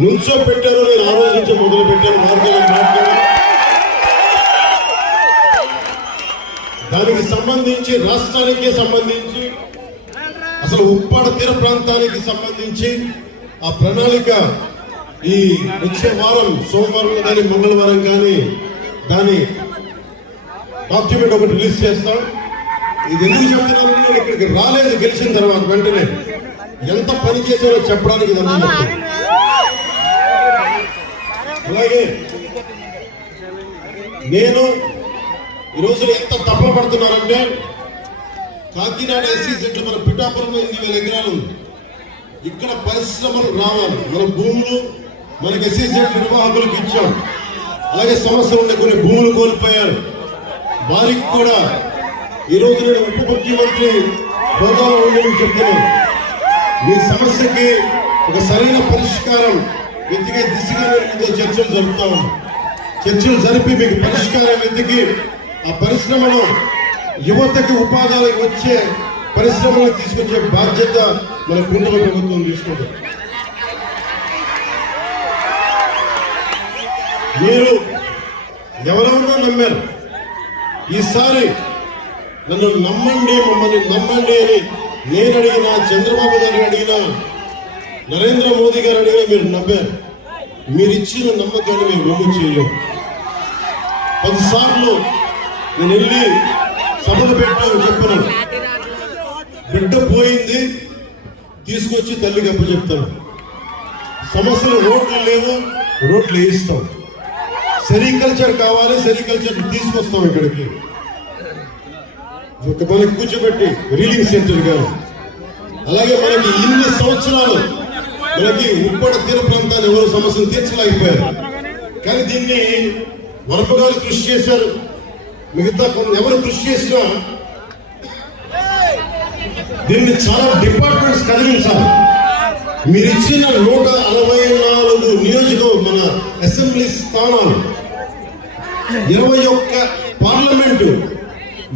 నుంచో పెట్టారు నేను ఆ రోజు నుంచి మొదలు పెట్టాను దానికి సంబంధించి రాష్ట్రానికి సంబంధించి అసలు ఉప్పాడ తీర ప్రాంతానికి సంబంధించి ఆ ప్రణాళిక ఈ వచ్చే వారం సోమవారం కానీ మంగళవారం కానీ దాని డాక్యుమెంట్ ఒకటి రిలీజ్ చేస్తాం. ఇది ఎందుకు చెప్తున్నాను నేను ఇక్కడికి రాలేదు గెలిచిన తర్వాత వెంటనే. ఎంత పని చేశారో చెప్పడానికి అలాగే నేను ఈ రోజున ఎంత తప్ప పడుతున్నానంటే కాకినాడ ఎస్సీ సెంటర్ మన పిఠాపురంలో ఎనిమిది వేల ఎకరాలు ఇక్కడ పరిశ్రమలు రావాలి. మన భూములు మనకి ఎస్సీ సెంటర్ నిర్వాహకులకు ఇచ్చాం. అలాగే సమస్యలు ఉండే కొన్ని భూములు కోల్పోయారు. వారికి కూడా ఈ రోజు నేను ఉప ముఖ్యమంత్రి హోదాలో ఉండి చెప్తున్నాను. మీ సమస్యకి ఒక సరైన పరిష్కారం వెతికే దిశగా మీతో చర్చలు జరుపుతాము చర్చలు జరిపి మీకు పరిష్కారం వెతికి ఆ పరిశ్రమను యువతకి ఉపాధాలకు వచ్చే పరిశ్రమలు తీసుకొచ్చే బాధ్యత మన కుటుంబ ప్రభుత్వం తీసుకుంటుంది మీరు ఎవరెవరో నమ్మారు. ఈసారి నన్ను నమ్మండి మమ్మల్ని నమ్మండి అని నేను అడిగినా చంద్రబాబు గారిని అడిగినా నరేంద్ర మోదీ గారు అడిగినా మీరు నమ్మారు. మీరు ఇచ్చిన నమ్మకాన్ని మేము రొమ్ము చేయలేము పదిసార్లు నేను వెళ్ళి సభలు పెట్టాను చెప్పను. బిడ్డ పోయింది తీసుకొచ్చి తల్లికి అప్పచెప్తాను. సమస్యలు రోడ్లు లేవు రోడ్లు వేయిస్తాం. సెరికల్చర్ కావాలి సెరికల్చర్ తీసుకొస్తాం ఇక్కడికి. మనకి కూర్చోబెట్టి రీలింగ్ సెంటర్ గారు. అలాగే మనకి ఇన్ని సంవత్సరాలు మనకి ఉప్పడ తీర ప్రాంతాన్ని ఎవరు సమస్యలు తీర్చలేకపోయారు. కానీ దీన్ని వరపు గారు కృషి చేశారు. మిగతా కొన్ని ఎవరు కృషి చేసినా దీన్ని చాలా డిపార్ట్మెంట్స్ కదిలించాలి. మీరు ఇచ్చిన నూట అరవై నాలుగు నియోజక మన అసెంబ్లీ స్థానాలు ఇరవై ఒక్క పార్లమెంటు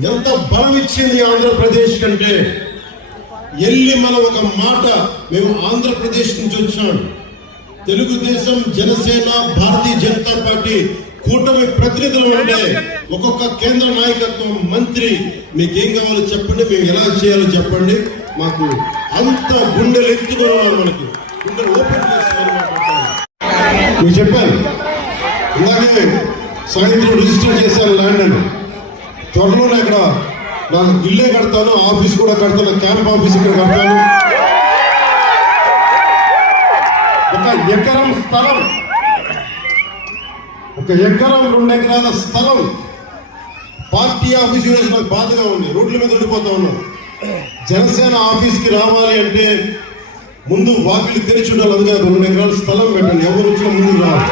ఎంత బలం ఇచ్చింది ఆంధ్రప్రదేశ్ కంటే? ఎల్లి మనం ఒక మాట మేము ఆంధ్రప్రదేశ్ నుంచి వచ్చాం. తెలుగుదేశం జనసేన భారతీయ జనతా పార్టీ కూటమి ప్రతినిధులు ఉంటే ఒక్కొక్క కేంద్ర నాయకత్వం మంత్రి మీకేం కావాలో చెప్పండి మేము ఎలా చేయాలో చెప్పండి. మాకు అంత గుండెలు ఎత్తుకొని ఉన్నారు మనకి. గుండెలు ఓపెన్ చేసి మాట్లాడతాను మీకు ఇలాగే సాయంత్రం రిజిస్టర్ చేశాను ల్యాండ్ అని త్వరలోనే ఇక్కడ నా ఇల్లే కడతాను ఆఫీస్ కూడా కడతాను క్యాంప్ ఆఫీస్ ఇక్కడ కడతాను. ఒక ఎకరం స్థలం ఒక ఎకరం రెండు ఎకరాల స్థలం పార్టీ ఆఫీస్ ఈరోజు నాకు బాధగా ఉంది. రోడ్ల మీద ఉండిపోతా ఉన్నాం జనసేన ఆఫీస్కి రావాలి అంటే ముందు వాకిలు తెరిచి ఉండాలి. అది కాదు రెండు ఎకరాల స్థలం పెట్టండి. ఎవరు వచ్చినా ముందుకు రావాలి.